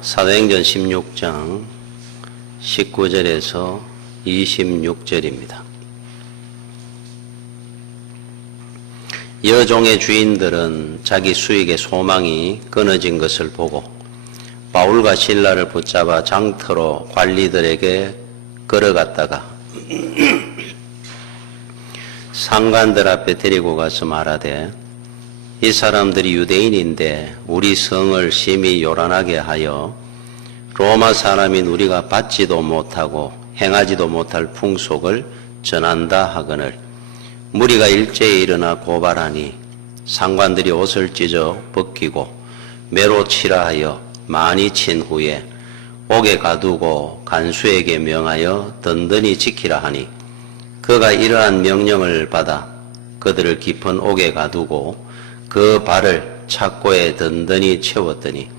사도행전 16장 19절에서 26절입니다. 여종의 주인들은 자기 수익의 소망이 끊어진 것을 보고 바울과 실라를 붙잡아 장터로 관리들에게 끌어갔다가 상관들 앞에 데리고 가서 말하되, 이 사람들이 유대인인데 우리 성을 심히 요란하게 하여 로마 사람인 우리가 받지도 못하고 행하지도 못할 풍속을 전한다 하거늘 무리가 일제히 일어나 고발하니 상관들이 옷을 찢어 벗기고 매로 치라 하여 많이 친 후에 옥에 가두고 간수에게 명하여 든든히 지키라 하니 그가 이러한 명령을 받아 그들을 깊은 옥에 가두고 그 발을 착고에 든든히 채웠더니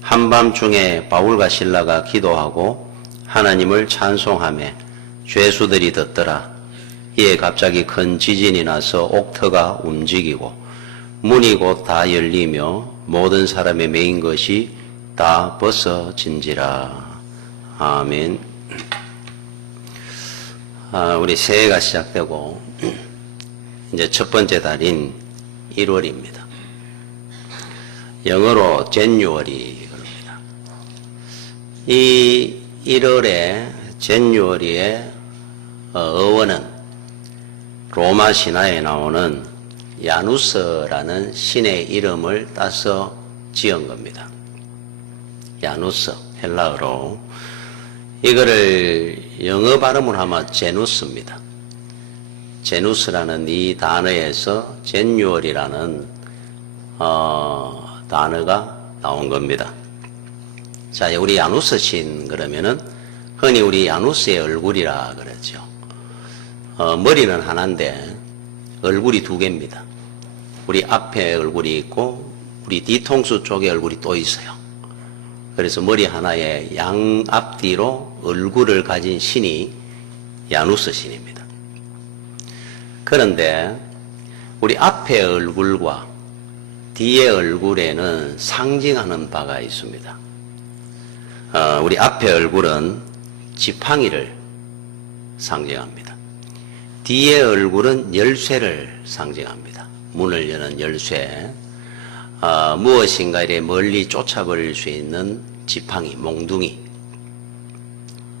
한밤중에 바울과 실라가 기도하고 하나님을 찬송하며 죄수들이 듣더라. 이에 갑자기 큰 지진이 나서 옥터가 움직이고 문이 곧 다 열리며 모든 사람의 매인 것이 다 벗어진지라. 아멘. 우리 새해가 시작되고 이제 첫 번째 달인 1월입니다. 영어로 January 그럽니다. 이 1월에 January의 어원은 로마 신화에 나오는 야누스라는 신의 이름을 따서 지은 겁니다. 야누스, 헬라어로. 이거를 영어 발음을 하면 제누스입니다. 제누스라는 이 단어에서 제뉴얼이라는 단어가 나온 겁니다. 자, 우리 야누스 신 그러면은 흔히 우리 야누스의 얼굴이라 그러죠. 머리는 하나인데 얼굴이 두 개입니다. 우리 앞에 얼굴이 있고 우리 뒤통수 쪽에 얼굴이 또 있어요. 그래서 머리 하나에 양 앞뒤로 얼굴을 가진 신이 야누스 신입니다. 그런데 우리 앞의 얼굴과 뒤의 얼굴에는 상징하는 바가 있습니다. 우리 앞의 얼굴은 지팡이를 상징합니다. 뒤의 얼굴은 열쇠를 상징합니다. 문을 여는 열쇠, 무엇인가 이래 멀리 쫓아버릴 수 있는 지팡이, 몽둥이.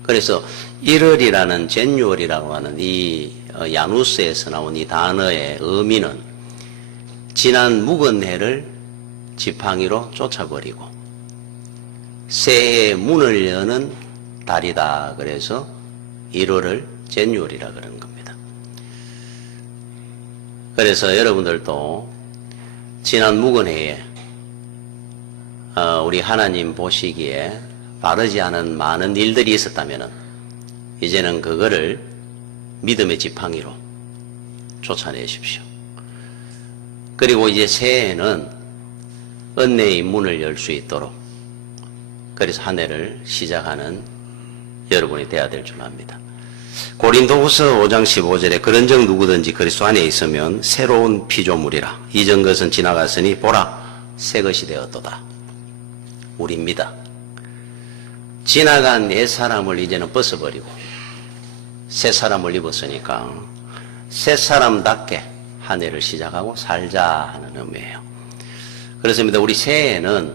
그래서 1월이라는 제뉴얼이라고 하는 이 야누스에서 나온 이 단어의 의미는 지난 묵은 해를 지팡이로 쫓아버리고 새해의 문을 여는 달이다. 그래서 1월을 제뉴얼이라 그런 겁니다. 그래서 여러분들도 지난 묵은 해에 우리 하나님 보시기에 바르지 않은 많은 일들이 있었다면 이제는 그거를 믿음의 지팡이로 쫓아내십시오. 그리고 이제 새해에는 은혜의 문을 열 수 있도록 그래서 한 해를 시작하는 여러분이 되어야 될 줄 압니다. 고린도후서 5장 15절에 그런즉 누구든지 그리스도 안에 있으면 새로운 피조물이라 이전 것은 지나갔으니 보라 새 것이 되었도다. 우리입니다. 지나간 옛 사람을 이제는 벗어버리고 새 사람을 입었으니까 새 사람답게 한 해를 시작하고 살자 하는 의미예요. 그렇습니다. 우리 새해에는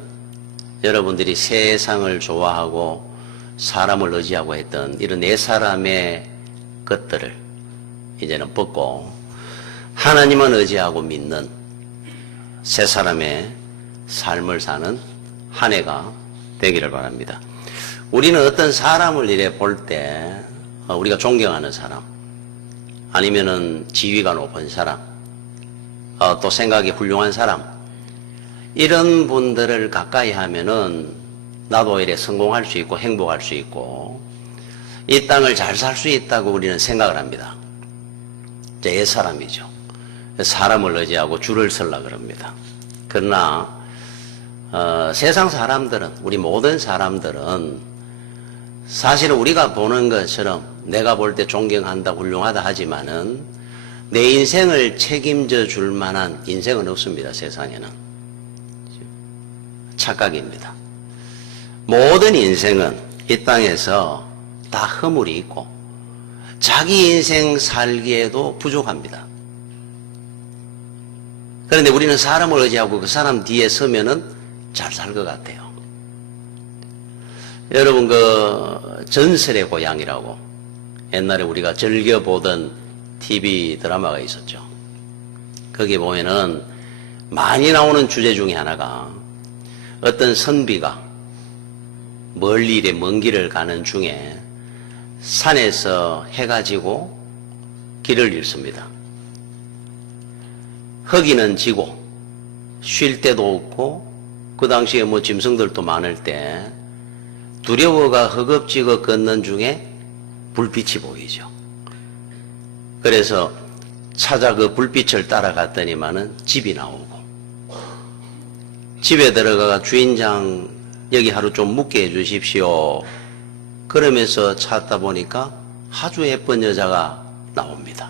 여러분들이 세상을 좋아하고 사람을 의지하고 했던 이런 옛 사람의 것들을 이제는 벗고 하나님만 의지하고 믿는 새 사람의 삶을 사는 한 해가 되기를 바랍니다. 우리는 어떤 사람을 이래 볼 때 우리가 존경하는 사람 아니면은 지위가 높은 사람 또 생각이 훌륭한 사람 이런 분들을 가까이 하면은 나도 이래 성공할 수 있고 행복할 수 있고 이 땅을 잘 살 수 있다고 우리는 생각을 합니다. 이제 옛사람이죠. 사람을 의지하고 줄을 서려 그럽니다. 그러나 세상 사람들은 우리 모든 사람들은 사실은 우리가 보는 것처럼 내가 볼 때 존경한다 훌륭하다 하지만은 내 인생을 책임져 줄 만한 인생은 없습니다. 세상에는 착각입니다. 모든 인생은 이 땅에서 다 허물이 있고 자기 인생 살기에도 부족합니다. 그런데 우리는 사람을 의지하고 그 사람 뒤에 서면은 잘 살 것 같아요. 여러분, 그 전설의 고향이라고 옛날에 우리가 즐겨보던 TV 드라마가 있었죠. 거기 보면은 많이 나오는 주제 중에 하나가 어떤 선비가 멀리 이래 먼 길을 가는 중에 산에서 해가 지고 길을 잃습니다. 허기는 지고 쉴 데도 없고 그 당시에 뭐 짐승들도 많을 때 두려워가 허겁지겁 걷는 중에 불빛이 보이죠. 그래서 찾아 그 불빛을 따라갔더니만은 집이 나오고 집에 들어가 주인장 여기 하루 좀 묵게 해주십시오. 그러면서 찾다 보니까 아주 예쁜 여자가 나옵니다.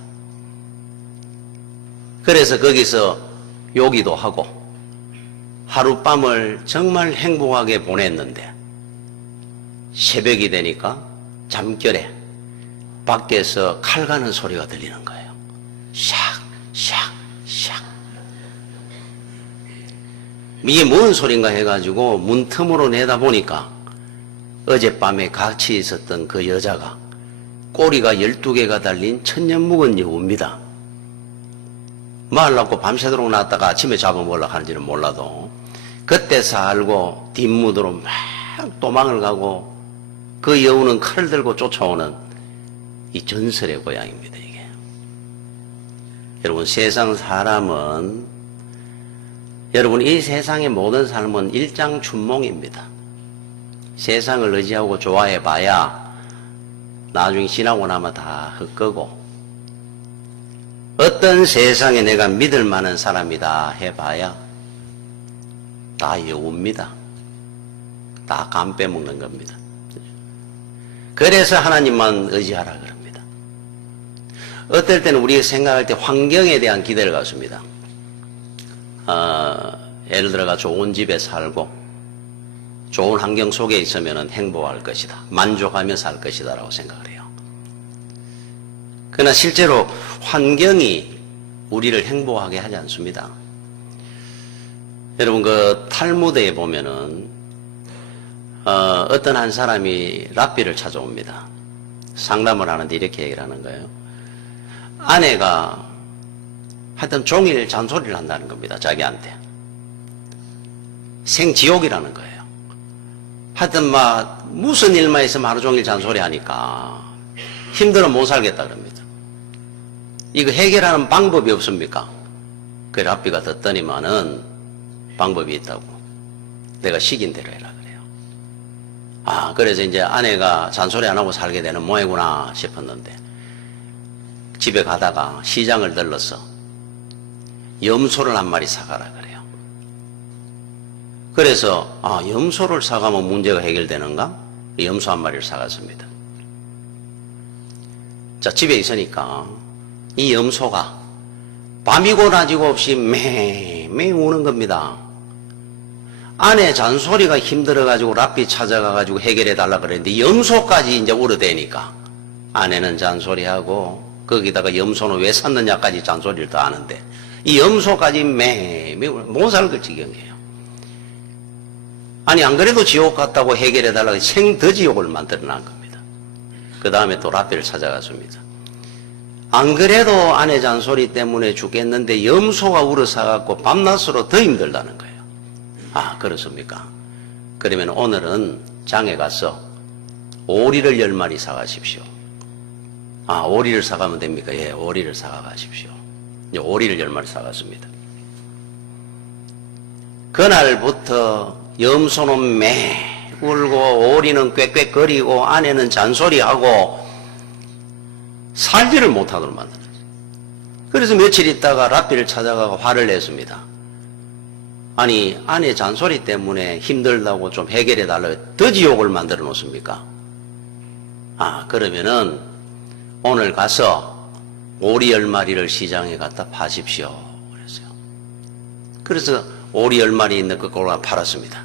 그래서 거기서 요기도 하고 하룻밤을 정말 행복하게 보냈는데 새벽이 되니까 잠결에 밖에서 칼 가는 소리가 들리는 거예요. 샥, 샥, 샥. 이게 뭔 소린가 해가지고 문틈으로 내다보니까 어젯밤에 같이 있었던 그 여자가 꼬리가 12개가 달린 천년 묵은 여우입니다. 말 낳고 밤새도록 낳았다가 아침에 잡아먹으려고 하는지는 몰라도 그때서 알고 뒷무도로 막 도망을 가고 그 여우는 칼을 들고 쫓아오는 이 전설의 고향입니다. 이게 여러분, 세상 사람은 여러분 이 세상의 모든 삶은 일장춘몽입니다. 세상을 의지하고 좋아해봐야 나중에 지나고 나면 다 헛거고 어떤 세상에 내가 믿을 만한 사람이다 해봐야 다 여우입니다. 다 간 빼먹는 겁니다. 그래서 하나님만 의지하라 그럽니다. 어떨 때는 우리가 생각할 때 환경에 대한 기대를 갖습니다. 예를 들어가 좋은 집에 살고 좋은 환경 속에 있으면 행복할 것이다. 만족하며 살 것이다 라고 생각을 해요. 그러나 실제로 환경이 우리를 행복하게 하지 않습니다. 여러분, 그 탈무드에 보면은 어떤 한 사람이 랍비를 찾아옵니다. 상담을 하는데 이렇게 얘기를 하는 거예요. 아내가 하여튼 종일 잔소리를 한다는 겁니다. 자기한테. 생지옥이라는 거예요. 하여튼 막 무슨 일만 있으면 하루 종일 잔소리 하니까 힘들어 못 살겠다 그럽니다. 이거 해결하는 방법이 없습니까? 그 랍비가 듣더니만은 방법이 있다고. 내가 시킨 대로 해라 그래요. 아, 그래서 이제 아내가 잔소리 안 하고 살게 되는 모양이구나 싶었는데 집에 가다가 시장을 들러서 염소를 한 마리 사가라 그래요. 그래서 염소를 사가면 문제가 해결되는가? 염소 한 마리를 사갔습니다. 자, 집에 있으니까 이 염소가 밤이고 낮이고 없이 매매 우는 겁니다. 아내 잔소리가 힘들어가지고 랍비 찾아가가지고 해결해달라 그랬는데 염소까지 이제 울어대니까 아내는 잔소리하고 거기다가 염소는 왜 샀느냐까지 잔소리를 더 하는데 이 염소까지 매매 못 살 걸 지경이에요. 아니, 안 그래도 지옥 같다고 해결해달라고 생더 지옥을 만들어놓은 겁니다. 그 다음에 또 랍비를 찾아갔습니다. 안 그래도 아내 잔소리 때문에 죽겠는데 염소가 울어사갖고 밤낮으로 더 힘들다는 거예요. 아, 그렇습니까? 그러면 오늘은 장에 가서 오리를 10마리 사가십시오. 아, 오리를 사가면 됩니까? 예, 오리를 사가십시오. 오리를 10마리 사갔습니다. 그날부터 염소는 매 울고 오리는 꽥꽥거리고 아내는 잔소리하고 살지를 못하도록 만들었어요. 그래서 며칠 있다가 랍비를 찾아가고 화를 냈습니다. 아니, 아내 잔소리 때문에 힘들다고 좀 해결해달라고 더 지옥을 만들어 놓습니까? 아, 그러면은 오늘 가서 오리 10마리를 시장에 갖다 파십시오. 그랬어요. 그래서 오리 10마리 있는 그 골을 팔았습니다.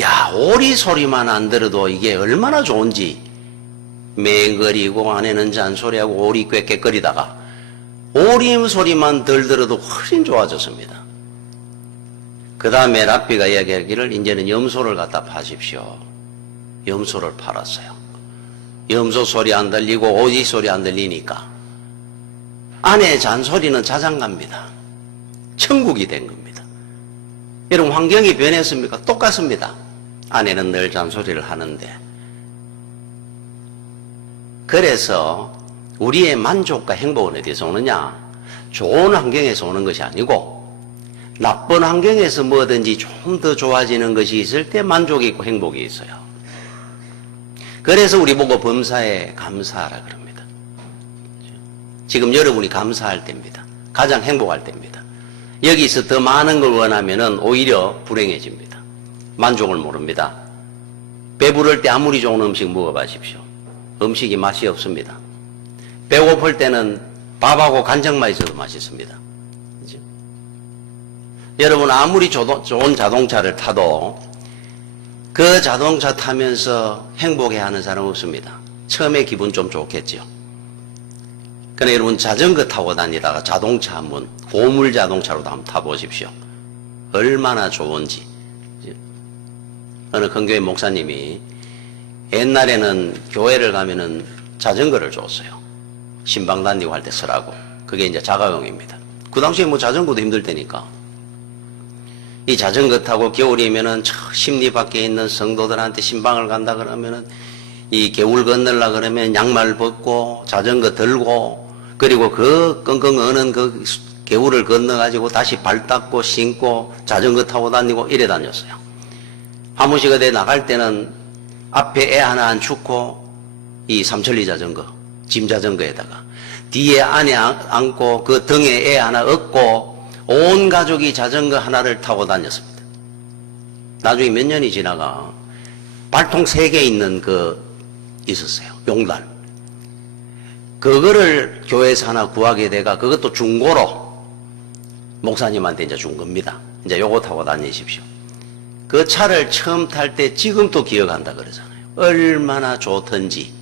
야, 오리 소리만 안 들어도 이게 얼마나 좋은지 맹거리고 안에는 잔소리하고 오리 꽥꽥거리다가 오리 소리만 덜 들어도 훨씬 좋아졌습니다. 그 다음에 랍비가 이야기하기를 이제는 염소를 갖다 파십시오. 염소를 팔았어요. 염소 소리 안 들리고 오리 소리 안 들리니까 안에 잔소리는 자장갑니다. 천국이 된 겁니다. 여러분 환경이 변했습니까? 똑같습니다. 아내는 늘 잔소리를 하는데 그래서 우리의 만족과 행복은 어디서 오느냐? 좋은 환경에서 오는 것이 아니고 나쁜 환경에서 뭐든지 좀 더 좋아지는 것이 있을 때 만족이 있고 행복이 있어요. 그래서 우리 보고 범사에 감사하라 그럽니다. 지금 여러분이 감사할 때입니다. 가장 행복할 때입니다. 여기서 더 많은 걸 원하면은 오히려 불행해집니다. 만족을 모릅니다. 배부를 때 아무리 좋은 음식 먹어봐십시오. 음식이 맛이 없습니다. 배고플 때는 밥하고 간장만 있어도 맛있습니다. 그렇죠? 여러분 아무리 좋은 자동차를 타도 그 자동차 타면서 행복해하는 사람 없습니다. 처음에 기분 좀 좋겠죠. 그러나 여러분 자전거 타고 다니다가 자동차 한번 고물 자동차로도 한번 타보십시오. 얼마나 좋은지. 어느 큰 교회 목사님이 옛날에는 교회를 가면은 자전거를 줬어요. 신방 다니고 할 때 쓰라고. 그게 이제 자가용입니다. 그 당시에 뭐 자전거도 힘들 때니까. 이 자전거 타고 겨울이면은 저 심리 밖에 있는 성도들한테 신방을 간다 그러면은 이 겨울 건널라 그러면 양말 벗고 자전거 들고 그리고 그 끙끙 어는 그 겨울을 건너가지고 다시 발 닦고 신고 자전거 타고 다니고 이래 다녔어요. 한 번씩 어디 나갈 때는 앞에 애 하나 안 축고 이 삼천리 자전거, 짐 자전거에다가 뒤에 안에 안고 그 등에 애 하나 업고 온 가족이 자전거 하나를 타고 다녔습니다. 나중에 몇 년이 지나가 발통 3개 있는 그 있었어요. 용달. 그거를 교회에서 하나 구하게 돼가 그것도 중고로 목사님한테 이제 준 겁니다. 이제 요거 타고 다니십시오. 그 차를 처음 탈 때 지금도 기억한다 그러잖아요. 얼마나 좋던지.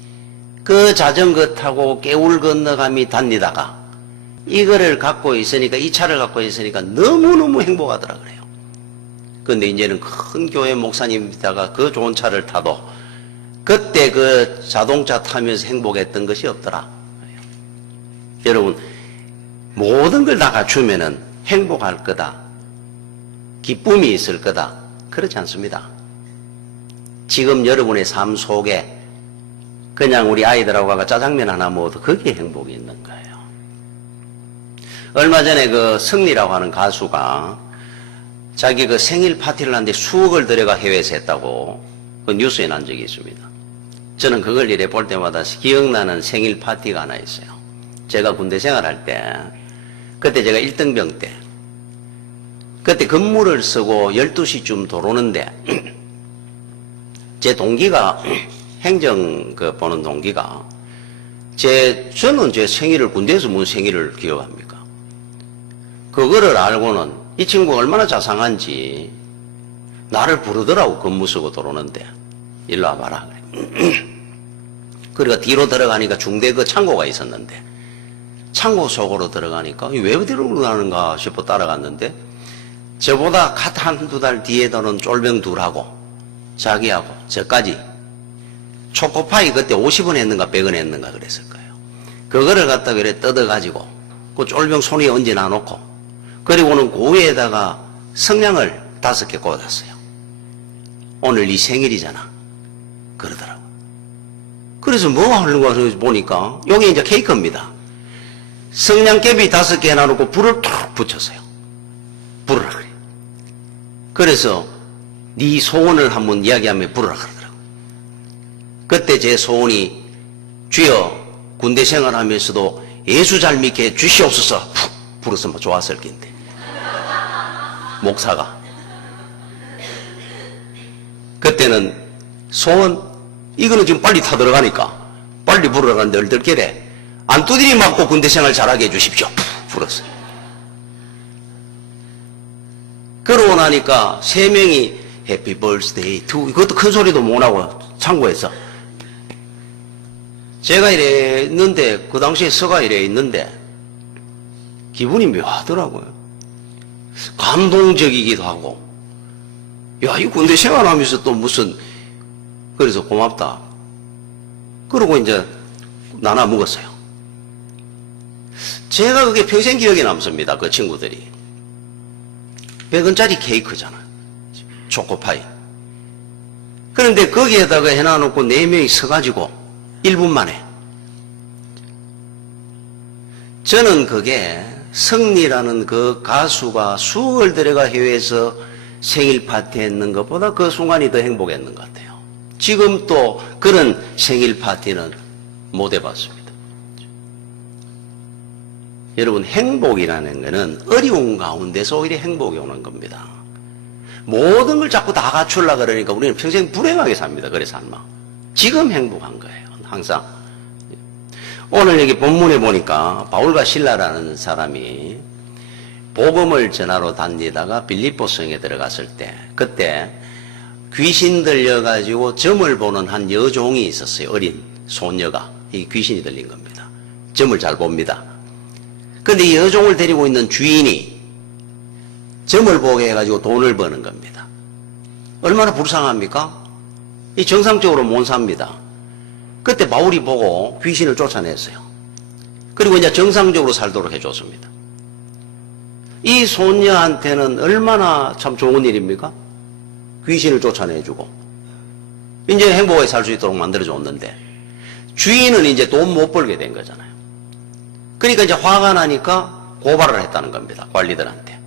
그 자전거 타고 개울 건너가며 다니다가 이거를 갖고 있으니까 이 차를 갖고 있으니까 너무너무 행복하더라 그래요. 그런데 이제는 큰 교회 목사님이다가 그 좋은 차를 타도 그때 그 자동차 타면서 행복했던 것이 없더라. 여러분 모든 걸 다 갖추면은 행복할 거다. 기쁨이 있을 거다. 그렇지 않습니다. 지금 여러분의 삶 속에 그냥 우리 아이들하고 가서 짜장면 하나 먹어도 거기에 행복이 있는 거예요. 얼마 전에 그 승리라고 하는 가수가 자기 그 생일 파티를 하는데 수억을 들여가 해외에서 했다고 그 뉴스에 난 적이 있습니다. 저는 그걸 이래 볼 때마다 기억나는 생일 파티가 하나 있어요. 제가 군대 생활할 때 그때 제가 1등병 때 그때 근무를 쓰고 12시쯤 들어오는데 제 동기가 행정 그 보는 동기가 저는 제 생일을 군대에서 무슨 생일을 기억합니까? 그거를 알고는 이 친구가 얼마나 자상한지 나를 부르더라고. 근무 쓰고 들어오는데 일로 와봐라. 그러니까 뒤로 들어가니까 중대 그 창고가 있었는데 창고 속으로 들어가니까 왜 들어가는가 싶어 따라갔는데 저보다 갓 한두 달 뒤에 도는 쫄병 둘하고 자기하고 저까지 초코파이 그때 50원 했는가 100원 했는가 그랬을 거예요. 그거를 갖다 그래 뜯어가지고 그 쫄병 손에 얹어 놔놓고 그리고는 그 위에다가 성냥을 5개 꽂았어요. 오늘 네 생일이잖아. 그러더라고. 그래서 뭐 하는 거 보니까 여기 이제 케이크입니다. 성냥개비 5개 해놔놓고 불을 툭 붙였어요. 부르라 그래요. 그래서 네 소원을 한번 이야기하면 부르라 그러더라고. 그때 제 소원이 주여 군대 생활하면서도 예수 잘 믿게 주시옵소서 푹 불었으면 좋았을 텐데 목사가 그때는 소원 이거는 지금 빨리 타 들어가니까 빨리 부르라 가는데 얼떨결에 안 두드리 맞고 군대 생활 잘하게 해주십시오 푹 불었어요. 그러고 나니까 3명이 해피 벌스데이 투 이것도 큰 소리도 못하고 창고에서 제가 이래 있는데 그 당시에 서가 이래 있는데 기분이 묘하더라고요. 감동적이기도 하고 야, 이 군대 생활하면서 또 무슨 그래서 고맙다. 그러고 이제 나눠 먹었어요. 제가 그게 평생 기억에 남습니다. 그 친구들이 100원짜리 케이크잖아. 초코파이. 그런데 거기에다가 해놔놓고 4명이 서가지고 1분 만에 저는 그게 성리라는 그 가수가 수억을 들여가 해외에서 생일 파티 했는 것보다 그 순간이 더 행복했는 것 같아요. 지금 또 그런 생일 파티는 못 해봤습니다. 여러분, 행복이라는 것은 어려운 가운데서 오히려 행복이 오는 겁니다. 모든 걸 자꾸 다 갖추려고 그러니까 우리는 평생 불행하게 삽니다. 그래서 삶아. 지금 행복한 거예요. 항상. 오늘 여기 본문에 보니까 바울과 실라라는 사람이 복음을 전하러 다니다가 빌립보 성에 들어갔을 때 그때 귀신 들려가지고 점을 보는 한 여종이 있었어요. 어린 소녀가. 이 귀신이 들린 겁니다. 점을 잘 봅니다. 그런데 이 여종을 데리고 있는 주인이 점을 보게 해가지고 돈을 버는 겁니다. 얼마나 불쌍합니까? 이 정상적으로 못 삽니다. 그때 바울이 보고 귀신을 쫓아냈어요. 그리고 이제 정상적으로 살도록 해줬습니다. 이 소녀한테는 얼마나 참 좋은 일입니까? 귀신을 쫓아내주고 이제 행복하게 살 수 있도록 만들어줬는데 주인은 이제 돈 못 벌게 된 거잖아요. 그러니까 이제 화가 나니까 고발을 했다는 겁니다. 관리들한테.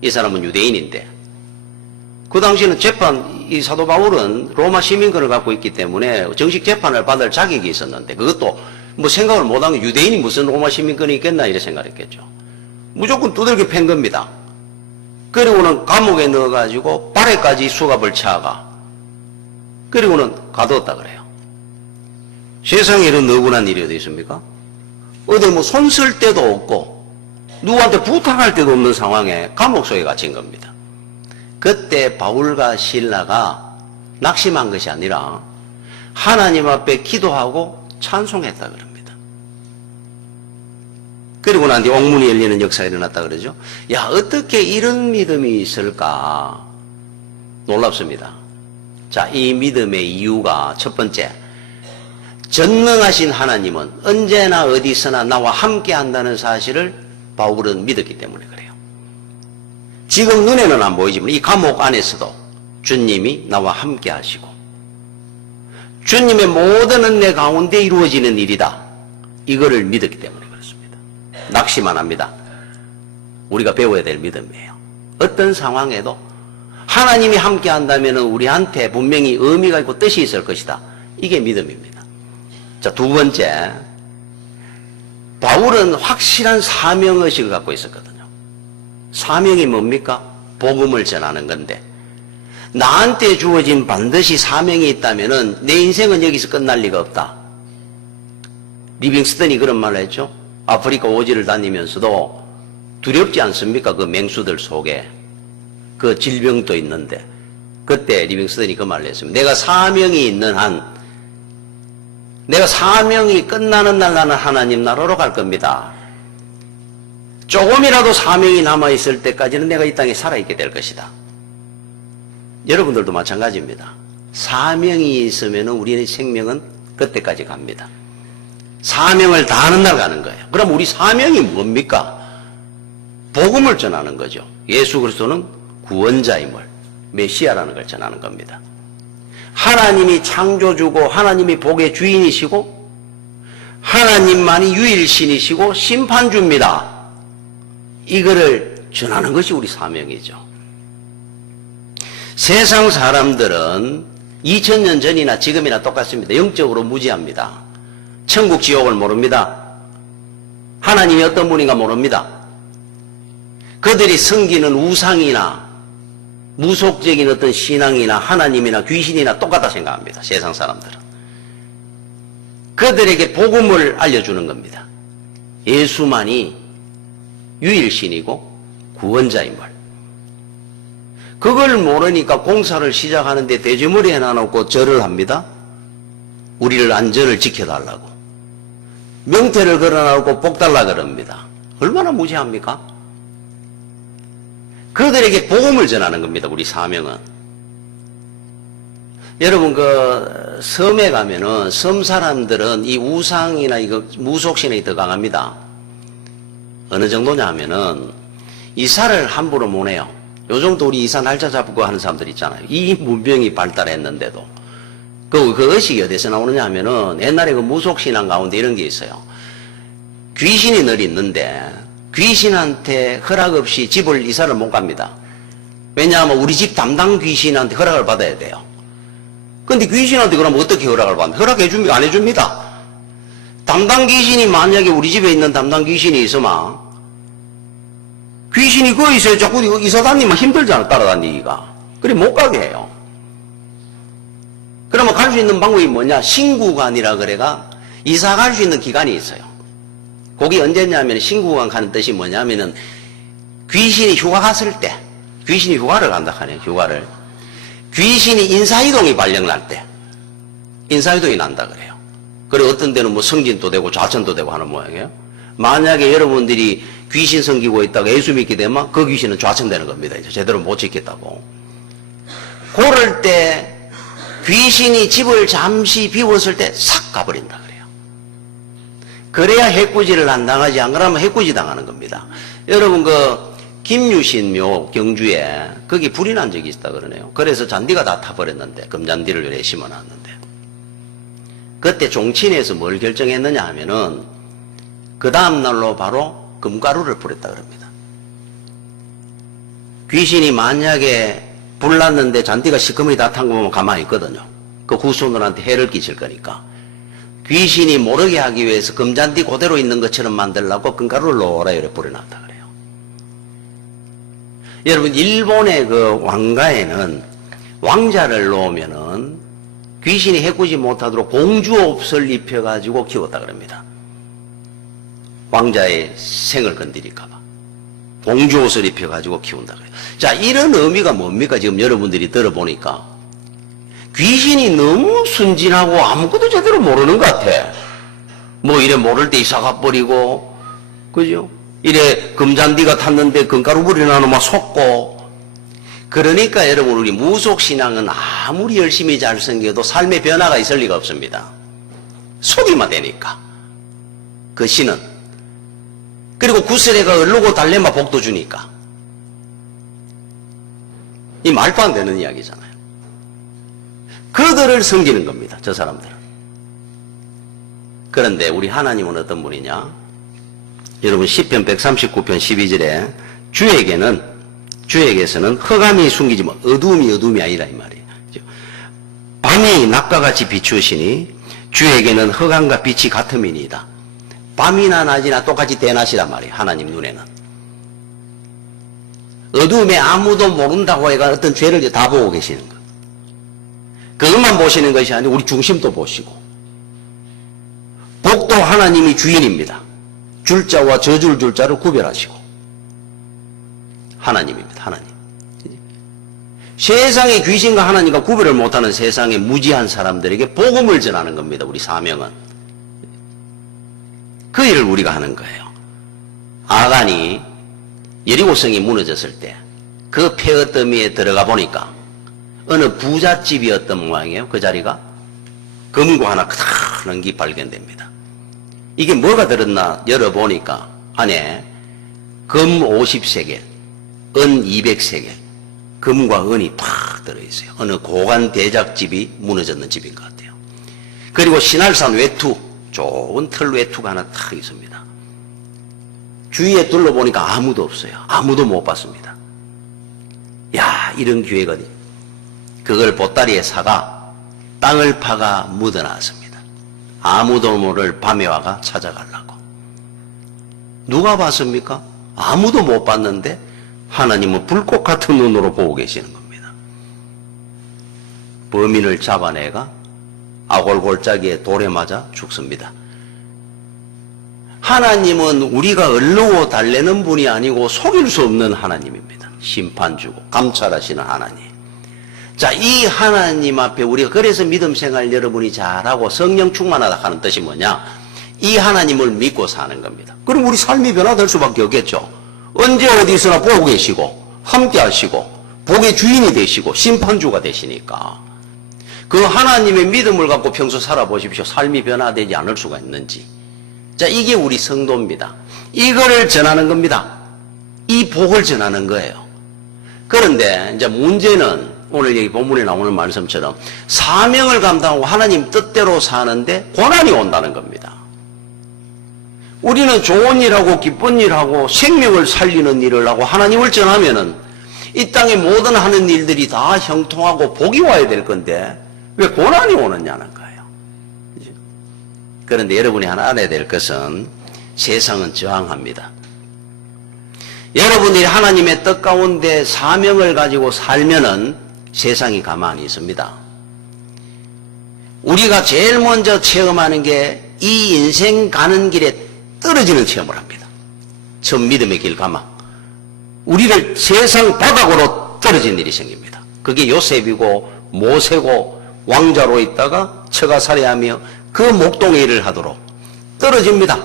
이 사람은 유대인인데 그 당시에는 이 사도 바울은 로마 시민권을 갖고 있기 때문에 정식 재판을 받을 자격이 있었는데 그것도 뭐 생각을 못한 게 유대인이 무슨 로마 시민권이 있겠나 이래 생각했겠죠. 무조건 두들겨 팬 겁니다. 그리고는 감옥에 넣어가지고 발에까지 수갑을 차가 그리고는 가두었다 그래요. 세상에 이런 억울한 일이 어디 있습니까? 어디 뭐 손 쓸 데도 없고 누구한테 부탁할 데도 없는 상황에 감옥 속에 갇힌 겁니다. 그때 바울과 실라가 낙심한 것이 아니라 하나님 앞에 기도하고 찬송했다 그럽니다. 그리고 난 뒤에 옥문이 열리는 역사가 일어났다 그러죠. 야, 어떻게 이런 믿음이 있을까? 놀랍습니다. 자, 이 믿음의 이유가 첫 번째, 전능하신 하나님은 언제나 어디서나 나와 함께 한다는 사실을 바울은 믿었기 때문에 그래요. 지금 눈에는 안 보이지만 이 감옥 안에서도 주님이 나와 함께 하시고 주님의 모든 은혜 가운데 이루어지는 일이다. 이거를 믿었기 때문에 그렇습니다. 낙심 안 합니다. 우리가 배워야 될 믿음이에요. 어떤 상황에도 하나님이 함께 한다면 우리한테 분명히 의미가 있고 뜻이 있을 것이다. 이게 믿음입니다. 자, 두 번째, 바울은 확실한 사명의식을 갖고 있었거든요. 사명이 뭡니까? 복음을 전하는 건데 나한테 주어진 반드시 사명이 있다면 내 인생은 여기서 끝날 리가 없다. 리빙스턴이 그런 말을 했죠. 아프리카 오지를 다니면서도 두렵지 않습니까? 그 맹수들 속에 그 질병도 있는데 그때 리빙스턴이 그 말을 했습니다. 내가 사명이 있는 한 내가 사명이 끝나는 날 나는 하나님 나라로 갈 겁니다. 조금이라도 사명이 남아있을 때까지는 내가 이 땅에 살아있게 될 것이다. 여러분들도 마찬가지입니다. 사명이 있으면 우리의 생명은 그때까지 갑니다. 사명을 다하는 날 가는 거예요. 그럼 우리 사명이 뭡니까? 복음을 전하는 거죠. 예수 그리스도는 구원자임을, 메시아라는 걸 전하는 겁니다. 하나님이 창조주고 하나님이 복의 주인이시고 하나님만이 유일신이시고 심판주입니다. 이거를 전하는 것이 우리 사명이죠. 세상 사람들은 2000년 전이나 지금이나 똑같습니다. 영적으로 무지합니다. 천국 지옥을 모릅니다. 하나님이 어떤 분인가 모릅니다. 그들이 섬기는 우상이나 무속적인 어떤 신앙이나 하나님이나 귀신이나 똑같다 생각합니다. 세상 사람들은. 그들에게 복음을 알려주는 겁니다. 예수만이 유일신이고 구원자임을. 그걸 모르니까 공사를 시작하는데 돼지머리 해놔놓고 절을 합니다. 우리를 안전을 지켜달라고. 명태를 걸어놓고 복 달라 그럽니다. 얼마나 무지합니까? 그들에게 복음을 전하는 겁니다. 우리 사명은. 여러분 그 섬에 가면은 섬 사람들은 이 우상이나 이거 무속신이 더 강합니다. 어느 정도냐 하면은 이사를 함부로 못 해요. 요 정도 우리 이사 날짜 잡고 하는 사람들 있잖아요. 이 문명이 발달했는데도. 그 의식이 어디서 나오느냐 하면은 옛날에 그 무속신앙 가운데 이런 게 있어요. 귀신이 늘 있는데 귀신한테 허락 없이 집을 이사를 못 갑니다. 왜냐하면 우리 집 담당 귀신한테 허락을 받아야 돼요. 근데 귀신한테 그러면 어떻게 허락을 받는다? 허락해 줍니까? 안 해줍니다. 담당 귀신이 만약에 우리 집에 있는 담당 귀신이 있으면 귀신이 거기서 자꾸 이사 다니면 힘들잖아, 따라다니기가. 그래 못 가게 해요. 그러면 갈 수 있는 방법이 뭐냐? 신구간이라 그래가 이사 갈 수 있는 기간이 있어요. 거기 언제냐면 신구간 가는 뜻이 뭐냐면은 귀신이 휴가 갔을 때, 귀신이 휴가를 간다 하네요. 휴가를. 귀신이 인사이동이 발령날 때 인사이동이 난다 그래요. 그리고 어떤 데는 뭐 성진도 되고 좌천도 되고 하는 모양이에요. 만약에 여러분들이 귀신 섬기고 있다가 예수 믿게 되면 그 귀신은 좌천되는 겁니다. 이제 제대로 못 지켰다고. 그럴 때 귀신이 집을 잠시 비웠을 때 싹 가버린다 그래요. 그래야 해꾸지를 안 당하지, 안 그러면 해꾸지 당하는 겁니다. 여러분 그 김유신묘 경주에 거기 불이 난 적이 있다 그러네요. 그래서 잔디가 다 타버렸는데, 금잔디를 이렇게 심어놨는데, 그때 종친에서 뭘 결정했느냐 하면은 그 다음날로 바로 금가루를 뿌렸다 그럽니다. 귀신이 만약에 불났는데 잔디가 시커멓게 다 탄 거 보면 가만히 있거든요. 그 후손들한테 해를 끼칠 거니까. 귀신이 모르게 하기 위해서 금잔디 그대로 있는 것처럼 만들려고 금가루를 노라 이렇게 뿌려놨다 그래요. 여러분 일본의 그 왕가에는 왕자를 놓으면은 귀신이 해꾸지 못하도록 공주옷을 입혀가지고 키웠다 그럽니다. 왕자의 생을 건드릴까봐 공주옷을 입혀가지고 키운다 그래요. 자, 이런 의미가 뭡니까? 지금 여러분들이 들어보니까 귀신이 너무 순진하고 아무것도 제대로 모르는 것 같아. 뭐 이래 모를 때 이사 가버리고, 그죠? 이래 금잔디가 탔는데 금가루 불이나 막 속고. 그러니까 여러분 우리 무속신앙은 아무리 열심히 잘 섬겨도 삶의 변화가 있을 리가 없습니다. 속이만 되니까 그 신은. 그리고 구슬에가 얼르고 달래마 복도 주니까. 이 말도 안 되는 이야기잖아요. 그들을 섬기는 겁니다. 저 사람들은. 그런데 우리 하나님은 어떤 분이냐? 여러분 시편 139편 12절에 주에게서는 흑암이 숨기지 뭐 어둠이 아니라 이 말이에요. 밤이 낮과 같이 비추시니 주에게는 흑암과 빛이 같음이니이다. 밤이나 낮이나 똑같이 대낮이란 말이에요. 하나님 눈에는. 어둠에 아무도 모른다고 해가 어떤 죄를 다 보고 계시는 것. 그것만 보시는 것이 아니고 우리 중심도 보시고. 복도 하나님이 주인입니다. 줄 자와 저줄 줄 자를 구별하시고. 하나님입니다. 하나님. 세상의 귀신과 하나님과 구별을 못하는 세상의 무지한 사람들에게 복음을 전하는 겁니다. 우리 사명은. 그 일을 우리가 하는 거예요. 아간이 여리고성이 무너졌을 때 그 폐허더미에 들어가 보니까 어느 부잣집이었던 모양이에요. 그 자리가. 금고 하나 크다는 게 발견됩니다. 이게 뭐가 들었나 열어보니까 안에 금 50세겔, 은 200세겔, 금과 은이 팍 들어있어요. 어느 고관 대작집이 무너졌는 집인 것 같아요. 그리고 신할산 외투, 좋은 털 외투가 하나 탁 있습니다. 주위에 둘러보니까 아무도 없어요. 아무도 못 봤습니다. 야, 이런 기회가 그걸 보따리에 사가 땅을 파가 묻어놨습니다. 아무도 모를 밤에 와가 찾아가려고. 누가 봤습니까? 아무도 못 봤는데 하나님은 불꽃 같은 눈으로 보고 계시는 겁니다. 범인을 잡아내가 아골골짜기에 돌에 맞아 죽습니다. 하나님은 우리가 얼르고 달래는 분이 아니고 속일 수 없는 하나님입니다. 심판주고 감찰하시는 하나님. 자, 이 하나님 앞에 우리가 그래서 믿음 생활 여러분이 잘하고 성령 충만하다 하는 뜻이 뭐냐? 이 하나님을 믿고 사는 겁니다. 그럼 우리 삶이 변화될 수밖에 없겠죠. 언제 어디서나 보고 계시고 함께 하시고 복의 주인이 되시고 심판주가 되시니까 그 하나님의 믿음을 갖고 평소 살아보십시오. 삶이 변화되지 않을 수가 있는지. 자, 이게 우리 성도입니다. 이거를 전하는 겁니다. 이 복을 전하는 거예요. 그런데 이제 문제는 오늘 여기 본문에 나오는 말씀처럼 사명을 감당하고 하나님 뜻대로 사는데 고난이 온다는 겁니다. 우리는 좋은 일하고 기쁜 일하고 생명을 살리는 일을 하고 하나님을 전하면은 이 땅의 모든 하는 일들이 다 형통하고 복이 와야 될 건데 왜 고난이 오느냐는 거예요. 그런데 여러분이 하나 알아야 될 것은 세상은 저항합니다. 여러분들이 하나님의 뜻 가운데 사명을 가지고 살면은 세상이 가만히 있습니다. 우리가 제일 먼저 체험하는 게 이 인생 가는 길에 떨어지는 체험을 합니다. 처음 믿음의 길 가마. 우리를 세상 바닥으로 떨어진 일이 생깁니다. 그게 요셉이고 모세고 왕자로 있다가 처가 살해하며 그 목동의 일을 하도록 떨어집니다.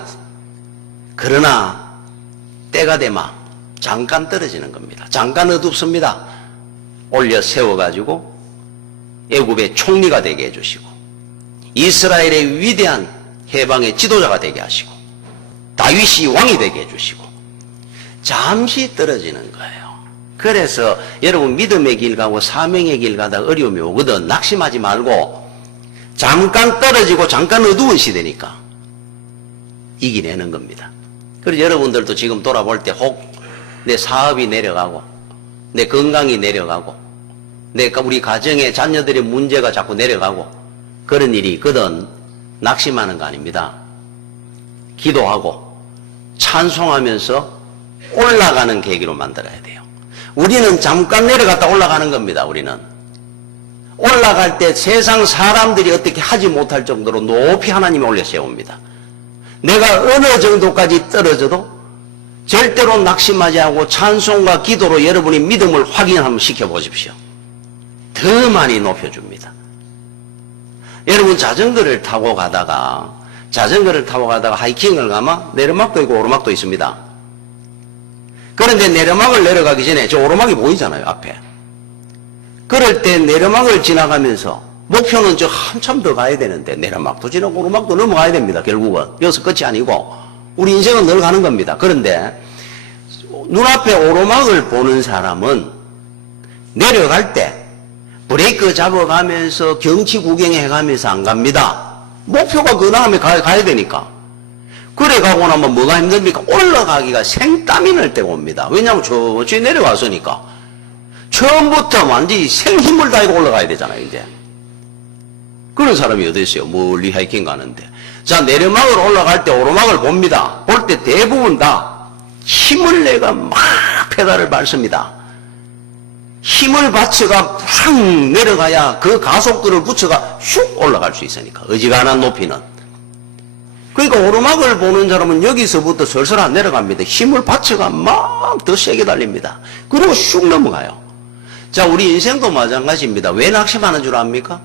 그러나 때가 되마 잠깐 떨어지는 겁니다. 잠깐 어둡습니다. 올려 세워가지고 애굽의 총리가 되게 해주시고 이스라엘의 위대한 해방의 지도자가 되게 하시고 다윗이 왕이 되게 해주시고 잠시 떨어지는 거예요. 그래서 여러분 믿음의 길 가고 사명의 길 가다 어려움이 오거든 낙심하지 말고 잠깐 떨어지고 잠깐 어두운 시대니까 이겨내는 겁니다. 그래서 여러분들도 지금 돌아볼 때 혹 내 사업이 내려가고 내 건강이 내려가고 우리 가정의 자녀들의 문제가 자꾸 내려가고 그런 일이 있거든 낙심하는 거 아닙니다. 기도하고 찬송하면서 올라가는 계기로 만들어야 돼요. 우리는 잠깐 내려갔다 올라가는 겁니다. 우리는 올라갈 때 세상 사람들이 어떻게 하지 못할 정도로 높이 하나님이 올려 세웁니다. 내가 어느 정도까지 떨어져도 절대로 낙심하지 않고 찬송과 기도로 여러분의 믿음을 확인 한번 시켜보십시오. 더 많이 높여줍니다. 여러분 자전거를 타고 가다가 하이킹을 가면 내리막도 있고 오르막도 있습니다. 그런데 내리막을 내려가기 전에 저 오르막이 보이잖아요, 앞에. 그럴 때 내리막을 지나가면서 목표는 저 한참 더 가야 되는데 내리막도 지나고 오르막도 넘어가야 됩니다, 결국은. 여기서 끝이 아니고 우리 인생은 늘 가는 겁니다. 그런데 눈앞에 오르막을 보는 사람은 내려갈 때 브레이크 잡아가면서 경치 구경해가면서 안 갑니다. 목표가 그 다음에 가야 되니까. 그래 가고 나면 뭐가 힘듭니까? 올라가기가 생땀이 날 때가 옵니다. 왜냐하면 저쪽에 내려왔으니까. 처음부터 완전히 생힘을 다하고 올라가야 되잖아요, 이제. 그런 사람이 어디 있어요? 멀리 하이킹 가는데. 자, 내리막을 올라갈 때 오르막을 봅니다. 볼 때 대부분 다 힘을 내가 막 페달을 밟습니다. 힘을 받쳐가 확 내려가야 그 가속도를 붙여가 슉 올라갈 수 있으니까. 어지간한 높이는. 그러니까 오르막을 보는 사람은 여기서부터 슬슬 안 내려갑니다. 힘을 받쳐가 막 더 세게 달립니다. 그리고 슉 넘어가요. 자, 우리 인생도 마찬가지입니다. 왜 낙심하는 줄 압니까?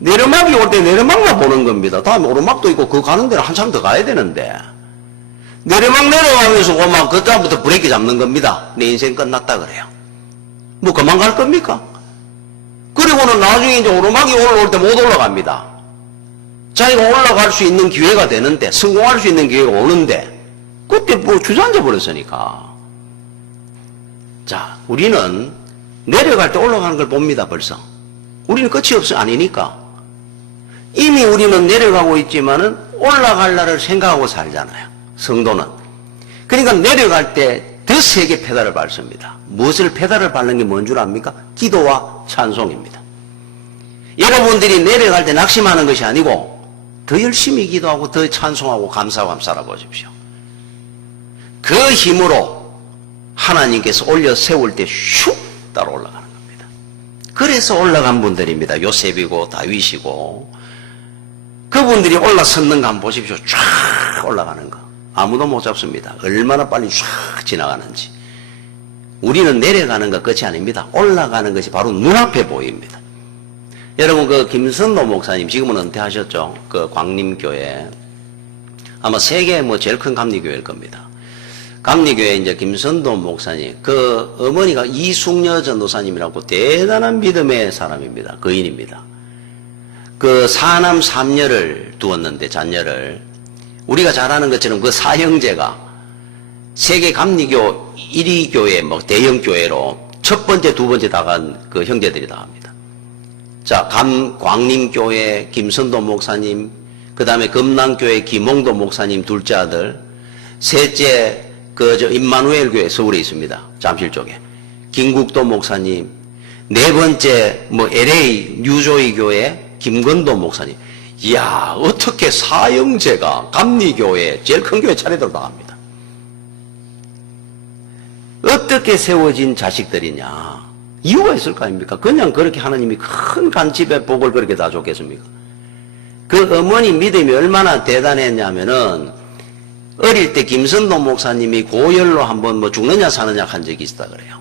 내리막이 올 때 내리막만 보는 겁니다. 다음에 오르막도 있고 그 가는 데는 한참 더 가야 되는데 내리막 내려가면서 오면 그다음부터 브레이크 잡는 겁니다. 내 인생 끝났다 그래요. 뭐 그만 갈 겁니까? 그리고는 나중에 이제 오르막이 올라올 때 못 올라갑니다. 자기가 올라갈 수 있는 기회가 되는데 성공할 수 있는 기회가 오는데 그때 뭐 주저앉아 버렸으니까. 자, 우리는 내려갈 때 올라가는 걸 봅니다. 벌써 우리는 끝이 아니니까. 이미 우리는 내려가고 있지만은 올라갈 날을 생각하고 살잖아요. 성도는. 그러니까 내려갈 때 더 세게 페달을 밟습니다. 무엇을 페달을 밟는 게 뭔 줄 압니까? 기도와 찬송입니다. 여러분들이 내려갈 때 낙심하는 것이 아니고 더 열심히 기도하고 더 찬송하고 감사하고 한번 살아보십시오. 그 힘으로 하나님께서 올려 세울 때 슉 따라 올라가는 겁니다. 그래서 올라간 분들입니다. 요셉이고 다윗이고 그분들이 올라섰는가 한번 보십시오. 쫙 올라가는 거. 아무도 못 잡습니다. 얼마나 빨리 쫙 지나가는지. 우리는 내려가는 것 끝이 아닙니다. 올라가는 것이 바로 눈앞에 보입니다. 여러분, 그 김선도 목사님, 지금은 은퇴하셨죠? 그 광림교회. 아마 세계 제일 큰 감리교회일 겁니다. 감리교회 이제 김선도 목사님, 그 어머니가 이숙녀 전도사님이라고 대단한 믿음의 사람입니다. 거인입니다. 그 사남 삼녀를 두었는데, 자녀를. 우리가 잘 아는 것처럼 그 사형제가 세계 감리교 1위 교회, 대형 교회로 첫 번째, 두 번째 다 간 그 형제들이 다 합니다. 자, 광림교회 김선도 목사님, 그 다음에 금남교회 김홍도 목사님 둘째 아들, 셋째, 임마누엘 교회 서울에 있습니다. 잠실 쪽에. 김국도 목사님, 네 번째, LA 뉴조이 교회 김건도 목사님. 이야, 어떻게 사형제가 감리교회, 제일 큰 교회 차례대로 나갑니다. 어떻게 세워진 자식들이냐. 이유가 있을 거 아닙니까? 그냥 그렇게 하나님이 큰 간집에 복을 그렇게 다 줬겠습니까? 그 어머니 믿음이 얼마나 대단했냐면은, 어릴 때 김선도 목사님이 고열로 한번 죽느냐 사느냐 한 적이 있다 그래요.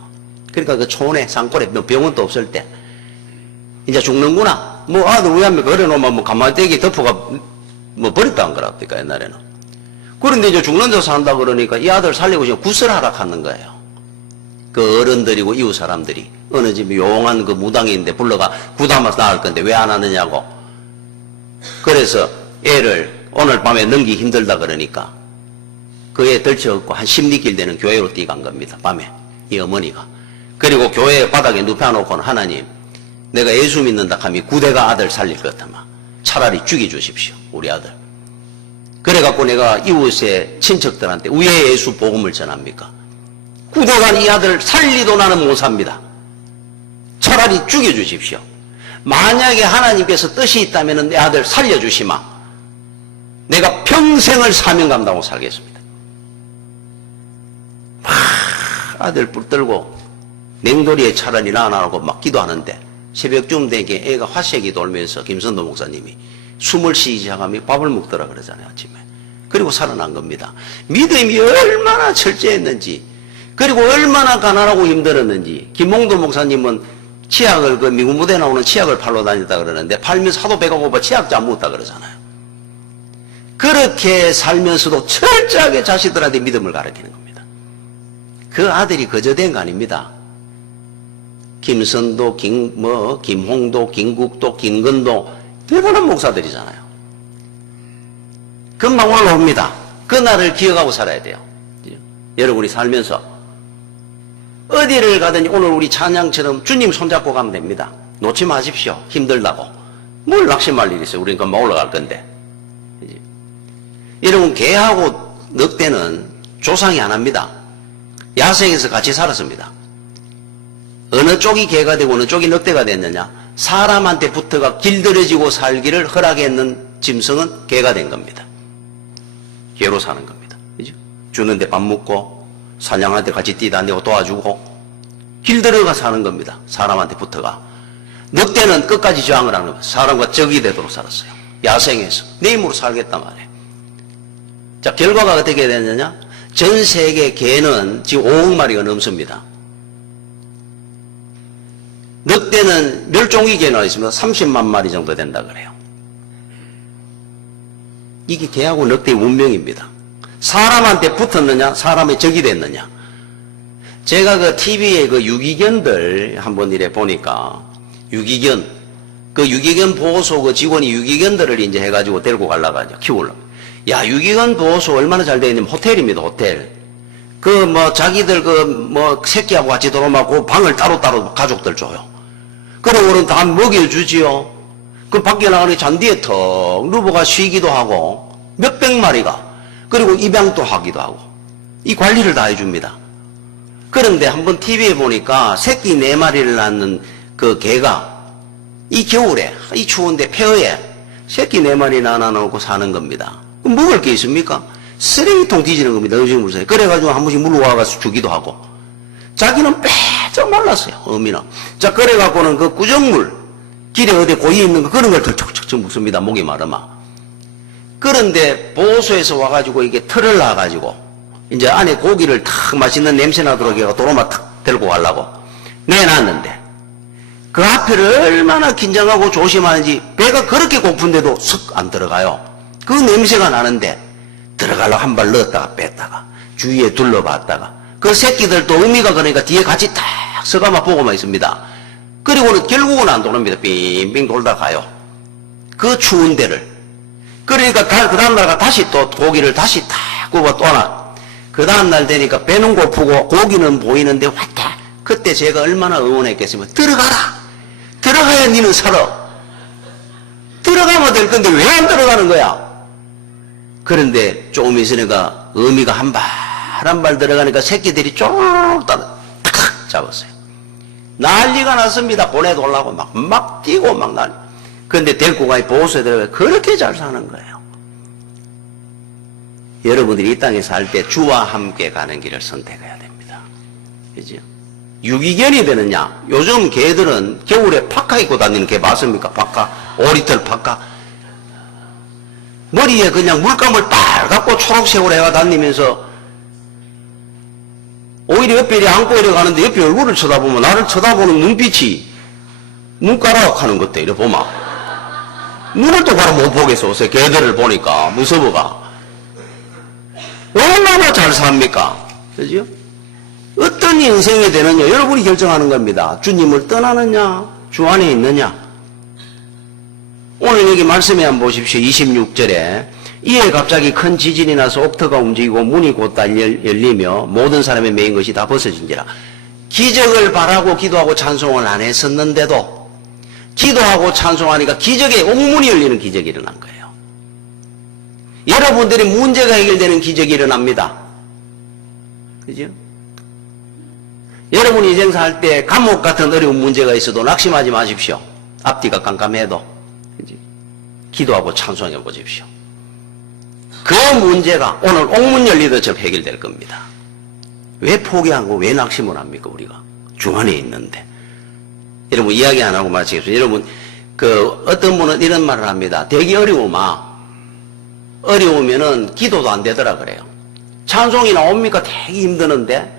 그러니까 그 촌에, 산골에 병원도 없을 때, 이제 죽는구나. 아들 왜 합니까? 그래 놓으면 가마떼기 덮어가 버렸다 한 거랍니까, 옛날에는. 그런데 이제 죽는 데 산다 그러니까 이 아들 살리고 지금 구슬하라 하는 거예요. 그 어른들이고 이웃 사람들이. 어느 집 용한 그 무당인데 불러가 구담아서 나을 건데 왜 안 하느냐고. 그래서 애를 오늘 밤에 넘기 힘들다 그러니까 그 애 덜쳐갖고 한 10리길 되는 교회로 뛰어간 겁니다. 밤에. 이 어머니가. 그리고 교회 바닥에 눕혀놓고는 하나님, 내가 예수 믿는다 하면 구대가 아들 살릴 것 같으면 차라리 죽여주십시오. 우리 아들. 그래갖고 내가 이웃의 친척들한테 왜 예수 복음을 전합니까? 구대가 이 아들 살리도 나는 못 삽니다. 차라리 죽여주십시오. 만약에 하나님께서 뜻이 있다면 내 아들 살려주시마. 내가 평생을 사명 감당하고 살겠습니다. 아들 붙들고 냉돌이에 차라리 나가라고 막 기도하는데 새벽쯤 되게 애가 화색이 돌면서 김선도 목사님이 숨을 쉬기 시작하면 밥을 먹더라 그러잖아요, 아침에. 그리고 살아난 겁니다. 믿음이 얼마나 철저했는지, 그리고 얼마나 가난하고 힘들었는지. 김홍도 목사님은 치약을, 그 미군 무대 나오는 치약을 팔러 다녔다 그러는데 팔면서 하도 배가 고파 치약도 안 먹었다 그러잖아요. 그렇게 살면서도 철저하게 자식들한테 믿음을 가르치는 겁니다. 그 아들이 거저된 거 아닙니다. 김선도, 김홍도, 김국도, 김건도 대단한 목사들이잖아요. 금방 올라옵니다. 그날을 기억하고 살아야 돼요. 여러분이 살면서 어디를 가든지 오늘 우리 찬양처럼 주님 손잡고 가면 됩니다. 놓지 마십시오. 힘들다고. 뭘 낙심할 일이 있어요. 우리는 금방 올라갈 건데. 여러분, 개하고 늑대는 조상이 안 합니다. 야생에서 같이 살았습니다. 어느 쪽이 개가 되고 어느 쪽이 늑대가 됐느냐? 사람한테 붙어가 길들여지고 살기를 허락했는 짐승은 개가 된 겁니다. 개로 사는 겁니다. 그죠? 주는데 밥 먹고 사냥한테 같이 뛰다니고 도와주고 길들여가 사는 겁니다. 사람한테 붙어가. 늑대는 끝까지 저항을 하는 겁니다. 사람과 적이 되도록 살았어요. 야생에서 내 힘으로 살겠단 말이에요. 자, 결과가 어떻게 됐느냐? 전 세계 개는 지금 5억 마리가 넘습니다. 늑대는 멸종위 개나 있습니다. 30만 마리 정도 된다 그래요. 이게 개하고 늑대의 운명입니다. 사람한테 붙었느냐, 사람의 적이 됐느냐. 제가 그 TV에 그 유기견들 한번 이래 보니까, 유기견, 그 유기견 보호소 그 직원이 유기견들을 이제 해가지고 데리고 가려고 하죠. 키우려고. 야, 유기견 보호소 얼마나 잘 되어 있냐면 호텔입니다, 호텔. 자기들 새끼하고 같이 들어오면 방을 따로따로 가족들 줘요. 그러고는 다 먹여주지요. 그 밖에 나가는 잔디에 턱 누워가 쉬기도 하고, 몇백 마리가, 그리고 입양도 하기도 하고, 이 관리를 다 해줍니다. 그런데 한번 TV에 보니까 새끼 4마리를 낳는 그 개가 이 겨울에, 이 추운데 폐허에 새끼 4마리 낳아놓고 사는 겁니다. 그럼 먹을 게 있습니까? 쓰레기통 뒤지는 겁니다. 음식물에. 그래가지고 한 번씩 물어와가지고 주기도 하고. 자기는 빼쩍 말랐어요. 어미는. 자, 그래갖고는 그 구정물, 길에 어디 고이 있는 거 그런 걸 척척척 묻습니다. 목이 마르마. 그런데 보호소에서 와가지고 이게 털을 놔가지고 이제 안에 고기를 탁 맛있는 냄새 나도록 해가 도로마 탁 들고 가려고 내놨는데 그 앞에를 얼마나 긴장하고 조심하는지 배가 그렇게 고픈데도 슥 안 들어가요. 그 냄새가 나는데 들어가려고 한 발 넣었다가 뺐다가 주위에 둘러봤다가 그 새끼들도 의미가 그러니까 뒤에 같이 탁 서가만 보고만 있습니다. 그리고는 결국은 안 도릅니다. 빙빙 돌다 가요. 그 추운 데를. 그러니까 그 다음날 다시 또 고기를 다시 탁 굽어 또 하나. 그 다음날 되니까 배는 고프고 고기는 보이는데 왔다. 그때 제가 얼마나 응원했겠으면 들어가라. 들어가야 니는 살아. 들어가면 될 건데 왜 안 들어가는 거야? 그런데 조금 있으니까 어미가 한 발 한 발 들어가니까 새끼들이 쪼르륵 탁 잡았어요. 난리가 났습니다. 보내달라고 막 뛰고 막 난리. 그런데 데리고 가 보호소에 들어가 그렇게 잘 사는 거예요. 여러분들이 이 땅에 살 때 주와 함께 가는 길을 선택해야 됩니다. 그죠? 유기견이 되느냐? 요즘 개들은 겨울에 파카 입고 다니는 개 봤습니까? 파카, 오리털 파카. 머리에 그냥 물감을 빨갛고 초록색으로 해가 다니면서 오히려 옆에 이렇게 안고 이래가는데 옆에 얼굴을 쳐다보면 나를 쳐다보는 눈빛이 눈가락 하는 것도 이래 보마. 눈을 똑바로 못 보겠어. 요새 개들을 보니까 무서워가. 얼마나 잘 삽니까? 그죠? 어떤 인생이 되느냐 여러분이 결정하는 겁니다. 주님을 떠나느냐 주 안에 있느냐. 오늘 여기 말씀에 한번 보십시오. 26절에 이에 갑자기 큰 지진이 나서 옥터가 움직이고 문이 곧다 열리며 모든 사람의 매인 것이 다 벗어진지라. 기적을 바라고 기도하고 찬송을 안 했었는데도 기도하고 찬송하니까 기적의 옥문이 열리는 기적이 일어난 거예요. 여러분들이 문제가 해결되는 기적이 일어납니다. 그죠? 여러분이 인생살 때 감옥 같은 어려운 문제가 있어도 낙심하지 마십시오. 앞뒤가 깜깜해도 그죠? 기도하고 찬송해 보십시오. 그 문제가 오늘 옥문 열리듯처럼 해결될 겁니다. 왜 포기하고 왜 낙심을 합니까 우리가? 주 안에 있는데. 여러분 이야기 안 하고 마치겠습니다. 여러분 어떤 분은 이런 말을 합니다. 되게 어려우면은 기도도 안 되더라 그래요. 찬송이 나옵니까? 되게 힘드는데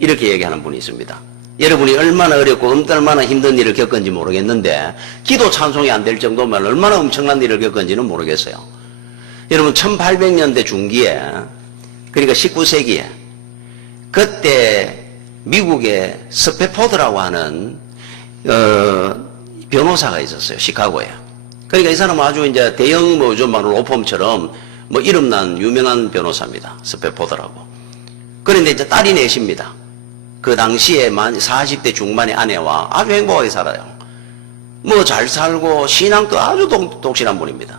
이렇게 얘기하는 분이 있습니다. 여러분이 얼마나 어렵고 얼마나 힘든 일을 겪은지 모르겠는데 기도 찬송이 안 될 정도면 얼마나 엄청난 일을 겪은지는 모르겠어요. 여러분 1800년대 중기에 그러니까 19세기에 그때 미국의 스패포드라고 하는 변호사가 있었어요. 시카고에. 그러니까 이 사람은 아주 이제 대형 막 로펌처럼 이름난 유명한 변호사입니다. 스패포드라고. 그런데 이제 딸이 넷입니다. 그 당시에 40대 중반의 아내와 아주 행복하게 살아요. 잘 살고 신앙도 아주 독실한 분입니다.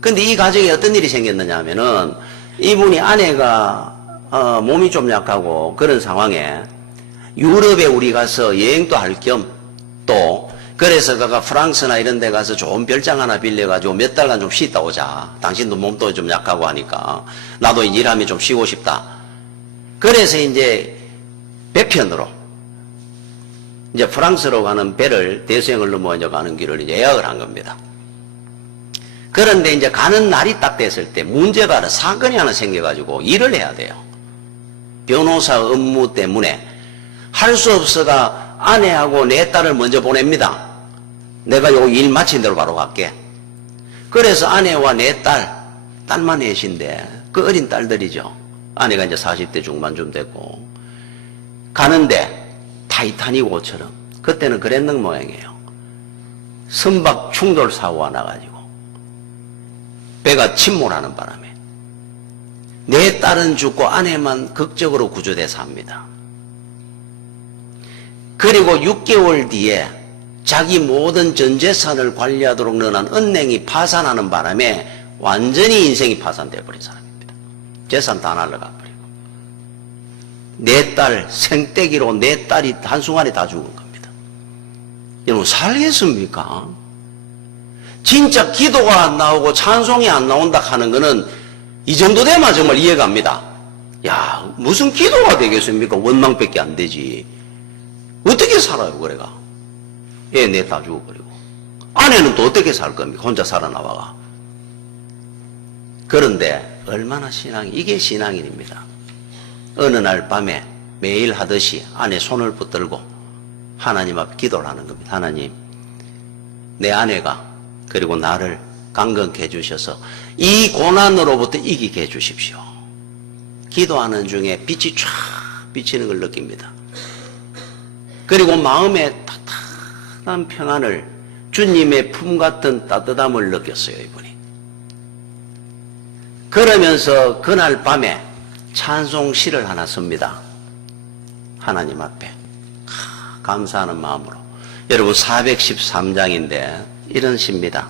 근데 이 가정에 어떤 일이 생겼느냐 하면은 이분이 아내가 몸이 좀 약하고 그런 상황에 유럽에 우리 가서 여행도 할 겸 또 그래서 그가 프랑스나 이런 데 가서 좋은 별장 하나 빌려가지고 몇 달간 좀 쉬다 오자. 당신도 몸도 좀 약하고 하니까 나도 일하면 좀 쉬고 싶다. 그래서 이제 배편으로 이제 프랑스로 가는 배를 대서양을 넘어 가는 길을 이제 예약을 한 겁니다. 그런데 이제 가는 날이 딱 됐을 때 문제가 사건이 하나 생겨가지고 일을 해야 돼요. 변호사 업무 때문에 할 수 없어가 아내하고 내 딸을 먼저 보냅니다. 내가 요 일 마친 대로 바로 갈게. 그래서 아내와 내 딸만 넷인데 그 어린 딸들이죠. 아내가 이제 40대 중반쯤 됐고 가는데 타이타닉 호처럼 그때는 그랬는 모양이에요. 선박 충돌 사고가 나가지고 배가 침몰하는 바람에 내 딸은 죽고 아내만 극적으로 구조돼서 합니다. 그리고 6개월 뒤에 자기 모든 전 재산을 관리하도록 넣어놓은 은행이 파산하는 바람에 완전히 인생이 파산돼 버린 사람입니다. 재산 다 날라가 버리고 내 딸 생떼기로 내 딸이 한순간에 다 죽은 겁니다. 여러분 살겠습니까? 진짜 기도가 안 나오고 찬송이 안 나온다 하는 거는 이 정도 되면 정말 이해갑니다. 야, 무슨 기도가 되겠습니까? 원망밖에 안 되지. 어떻게 살아요, 그래가? 애 내 다 죽어버리고. 아내는 또 어떻게 살 겁니까? 혼자 살아나와가. 그런데 얼마나 이게 신앙인입니다. 어느 날 밤에 매일 하듯이 아내 손을 붙들고 하나님 앞에 기도를 하는 겁니다. 하나님, 내 아내가 그리고 나를 강건케 해주셔서 이 고난으로부터 이기게 해주십시오. 기도하는 중에 빛이 쫙 비치는 걸 느낍니다. 그리고 마음에 따뜻한 평안을, 주님의 품 같은 따뜻함을 느꼈어요, 이분이. 그러면서 그날 밤에 찬송시를 하나 씁니다. 하나님 앞에 감사하는 마음으로. 여러분 413장인데 이런 시입니다.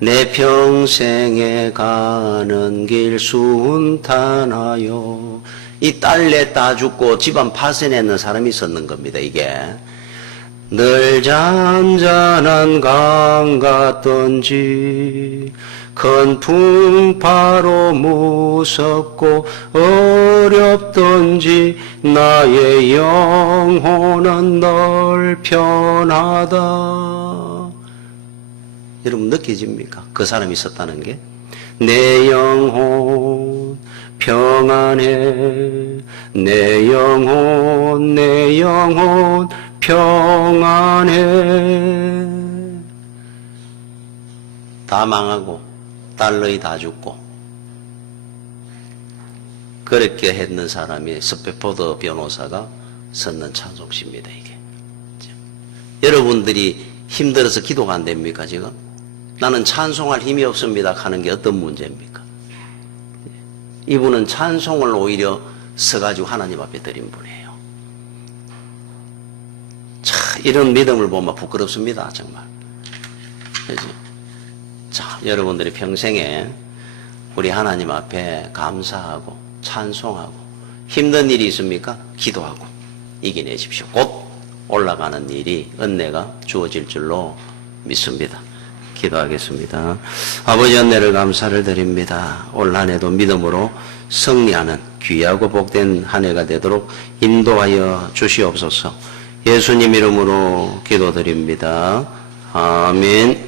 내 평생에 가는 길 순탄하여. 이 딸내 따 죽고 집안 파산했는 사람이 있었는 겁니다. 이게 늘 잔잔한 강 같던지 큰 풍파로 무섭고 어렵던지 나의 영혼은 널 편하다. 여러분 느껴집니까? 그 사람이 있었다는 게. 내 영혼 평안해. 내 영혼 평안해. 다 망하고 딸러이 다 죽고 그렇게 했는 사람이 스페포드 변호사가 썼는 찬송시입니다. 이게 여러분들이 힘들어서 기도가 안 됩니까? 지금 나는 찬송할 힘이 없습니다 하는 게 어떤 문제입니까? 이분은 찬송을 오히려 써가지고 하나님 앞에 드린 분이에요. 참 이런 믿음을 보면 부끄럽습니다. 정말. 그렇지? 자, 여러분들이 평생에 우리 하나님 앞에 감사하고 찬송하고 힘든 일이 있습니까? 기도하고 이겨내십시오. 곧 올라가는 일이 은혜가 주어질 줄로 믿습니다. 기도하겠습니다. 아버지 은혜를 감사를 드립니다. 올 한 해도 믿음으로 승리하는 귀하고 복된 한 해가 되도록 인도하여 주시옵소서. 예수님 이름으로 기도드립니다. 아멘.